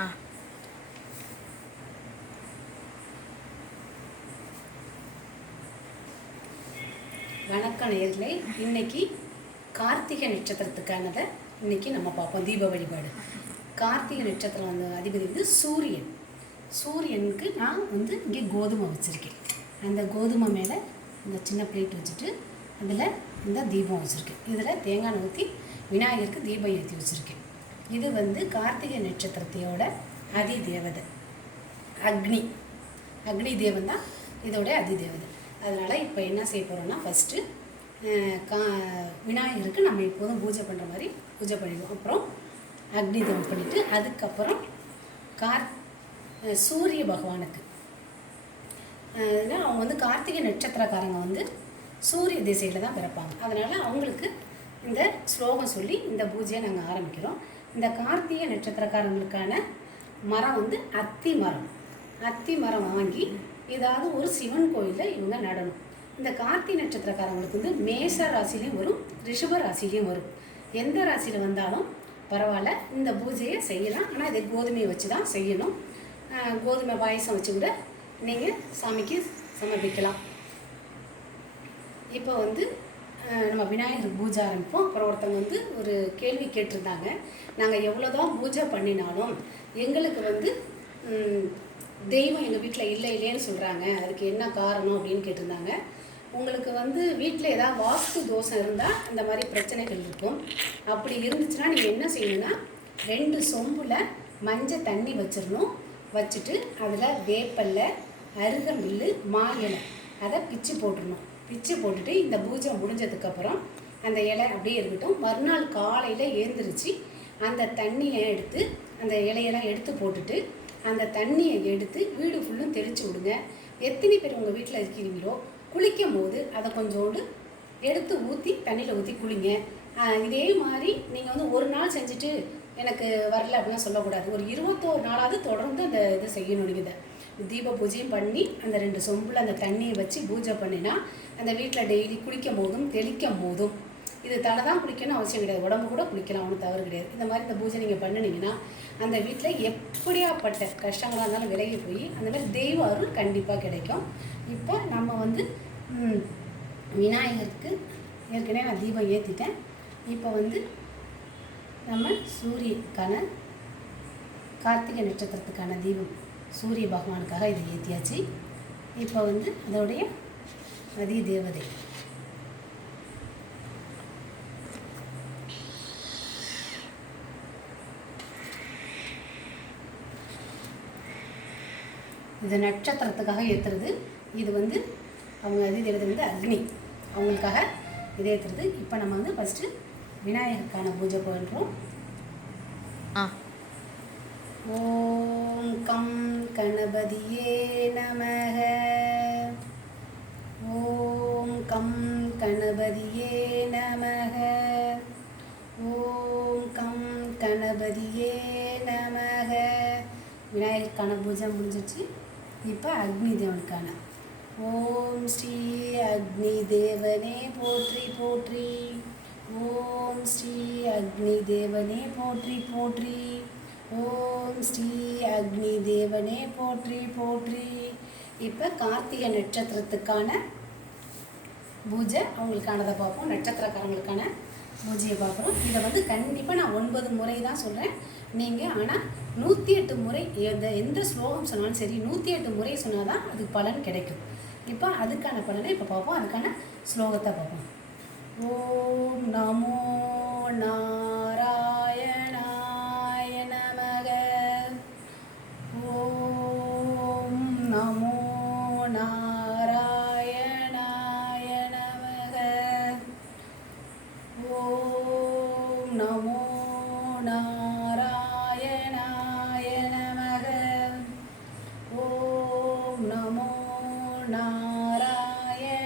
ஆ வணக்கம் நேயர்களே. இன்னைக்கு கார்த்திகை நட்சத்திரத்துக்கானதை இன்னைக்கு நம்ம பார்ப்போம். தீப வழிபாடு. கார்த்திகை நட்சத்திரம் அதிபதி சூரியன். சூரியனுக்கு நான் இங்கே கோதுமை வச்சுருக்கேன். அந்த கோதுமை மேலே இந்த சின்ன பிளேட் வச்சுட்டு அதில் இந்த தீபம் வச்சுருக்கேன். இதில் தேங்காய் ஊற்றி விநாயகருக்கு தீபம் ஏற்றி வச்சுருக்கேன். இது கார்த்திகை நட்சத்திரத்தையோட அதி தேவதை அக்னி தேவன் தான் இதோட அதி தேவதை. அதனால் இப்போ என்ன செய்ய போகிறோம்னா, ஃபஸ்ட்டு விநாயகருக்கு நம்ம எப்போதும் பூஜை பண்ணுற மாதிரி பூஜை பண்ணிடுவோம். அப்புறம் அக்னி தேவன் பண்ணிவிட்டு அதுக்கப்புறம் சூரிய பகவானுக்கு அவங்க கார்த்திகை நட்சத்திரக்காரங்க சூரிய திசையில் தான் பிறப்பாங்க. அதனால் அவங்களுக்கு இந்த ஸ்லோகம் சொல்லி இந்த பூஜையை நாங்கள் ஆரம்பிக்கிறோம். இந்த கார்த்திகை நட்சத்திரக்காரங்களுக்கான மரம் அத்தி மரம் வாங்கி ஏதாவது ஒரு சிவன் கோயிலில் இவங்க நடணும். இந்த கார்த்திகை நட்சத்திரக்காரங்களுக்கு மேஷ ராசிலையும் வரும், ரிஷப ராசிலையும் வரும். எந்த ராசியில் வந்தாலும் பரவாயில்ல, இந்த பூஜையை செய்யலாம். ஆனால் இதை கோதுமையை வச்சு தான் செய்யணும். கோதுமை பாயசம் வச்சு கூட நீங்கள் சாமிக்கு சமர்ப்பிக்கலாம். இப்போ நம்ம விநாயகர் பூஜை ஆரம்பிப்போம். அப்புறம் ஒருத்தவங்க ஒரு கேள்வி கேட்டிருந்தாங்க, நாங்கள் எவ்வளோதான் பூஜை பண்ணினாலும் எங்களுக்கு தெய்வம் எங்கள் வீட்டில் இல்லைன்னு சொல்கிறாங்க, அதுக்கு என்ன காரணம் அப்படின்னு கேட்டிருந்தாங்க. உங்களுக்கு வீட்டில் ஏதாவது வாஸ்து தோஷம் இருந்தால் அந்த மாதிரி பிரச்சனைகள் இருக்கும். அப்படி இருந்துச்சுன்னா நீங்கள் என்ன செய்யணும்னா, 2 சொம்பில் மஞ்சள் தண்ணி வச்சிடணும். வச்சுட்டு அதில் வேப்பல்லை, அருகம்பில்லு, மா இலை அதை பிச்சு போட்டுடணும். பிச்சு போட்டுட்டு இந்த பூஜை முடிஞ்சதுக்கப்புறம் அந்த இலை அப்படியே இருக்கட்டும். மறுநாள் காலையில் எழுந்திரிச்சு அந்த தண்ணியை எடுத்து அந்த இலையெல்லாம் எடுத்து போட்டுட்டு அந்த தண்ணியை எடுத்து வீடு ஃபுல்லும் தெளித்து விடுங்க. எத்தனை பேர் உங்கள் வீட்டில் இருக்கிறீங்களோ குளிக்கும் போது அதை கொஞ்சோண்டு எடுத்து தண்ணியில் ஊற்றி குளிங்க. இதே மாதிரி நீங்கள் ஒரு நாள் செஞ்சுட்டு எனக்கு வரல அப்படிலாம் சொல்லக்கூடாது. ஒரு 21 நாளாவது தொடர்ந்து அந்த இது செய்யணும். நீங்கள் தீப பூஜையும் பண்ணி அந்த 2 சொம்பில் அந்த தண்ணியை வச்சு பூஜை பண்ணினா அந்த வீட்டில் டெய்லி குளிக்கும் போதும் தெளிக்கும் போதும், இது தலை தான் குளிக்கணும்னு அவசியம் கிடையாது, உடம்பு கூட குளிக்கலாம், ஒன்றும் தவறு கிடையாது. இந்த மாதிரி இந்த பூஜை நீங்கள் பண்ணினீங்கன்னா அந்த வீட்டில் எப்படியாப்பட்ட கஷ்டங்களாக இருந்தாலும் விலகி போய் அந்த மாதிரி தெய்வ அருள் கண்டிப்பாக கிடைக்கும். இப்போ நம்ம விநாயகருக்கு ஏற்கனவே நான் தீபம் ஏற்றிட்டேன். இப்போ நம்ம சூரியக்கான கார்த்திகை நட்சத்திரத்துக்கான தீபம் சூரிய பகவானுக்காக இதை ஏற்றியாச்சு. இப்போ அதோடைய அதி தேவதை இது நட்சத்திரத்துக்காக ஏற்றுறது. இது அவங்க அதி தேவதை அக்னி, அவங்களுக்காக இதை ஏற்றுறது. இப்போ நம்ம ஃபஸ்ட்டு விநாயகருக்கான பூஜை பண்ணுறோம். ஓம் கம் கணபதியே நமக. ஓம் கம் கணபதியே நமக. ஓம் கம் கணபதியே நமக. விநாயகருக்கான பூஜை முடிஞ்சிச்சு. இப்போ அக்னி தேவனுக்கான ஓம் ஸ்ரீ அக்னி தேவனே போற்றி போற்றி. ஓம் ஸ்ரீ அக்னி தேவனே போற்றி போற்றி. ஓம் ஸ்ரீ அக்னி தேவனே போற்றி போற்றி. இப்போ கார்த்திகை நட்சத்திரத்துக்கான பூஜை அவங்களுக்கானதை பார்ப்போம். நட்சத்திரக்காரங்களுக்கான பூஜையை பார்க்குறோம். இதை கண்டிப்பாக நான் 9 முறை தான் சொல்கிறேன். நீங்கள் ஆனால் 108 முறை எந்த ஸ்லோகம் சொன்னாலும் சரி, 108 முறை சொன்னால் தான் அதுக்கு பலன் கிடைக்கும். இப்போ அதுக்கான பலனை இப்போ பார்ப்போம். அதுக்கான ஸ்லோகத்தை பார்ப்போம். ஓம் நமோ நாராயணாய நமக. ஓம் நமோ நாராயணாய நமக. ஓம் நமோ நாராயணாய நமக. ஓம் நமோ நாராயணாய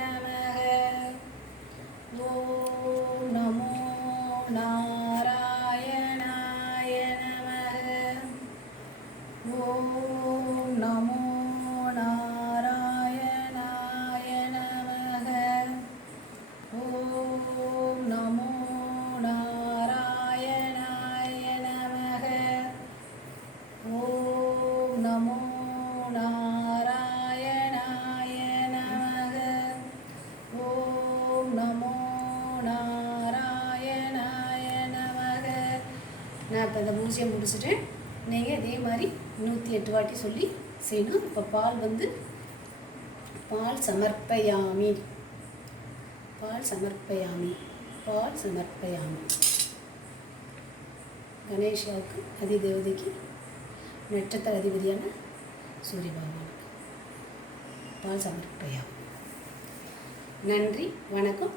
நமக. ஓம் நமோ நான் இப்போ இந்த பூஜையை முடிச்சுட்டேன். நீங்கள் இதே மாதிரி 108 வாட்டி சொல்லி செய்யணும். இப்போ பால் வந்து பால் சமர்ப்பயாமி, பால் சமர்ப்பயாமி, பால் சமர்ப்பயாமி. கணேஷாவுக்கு அதிதேவதைக்கு நட்சத்திர அதிபதியான சூரிய பகவானுக்கு பால் சமர்ப்பயாமி. நன்றி, வணக்கம்.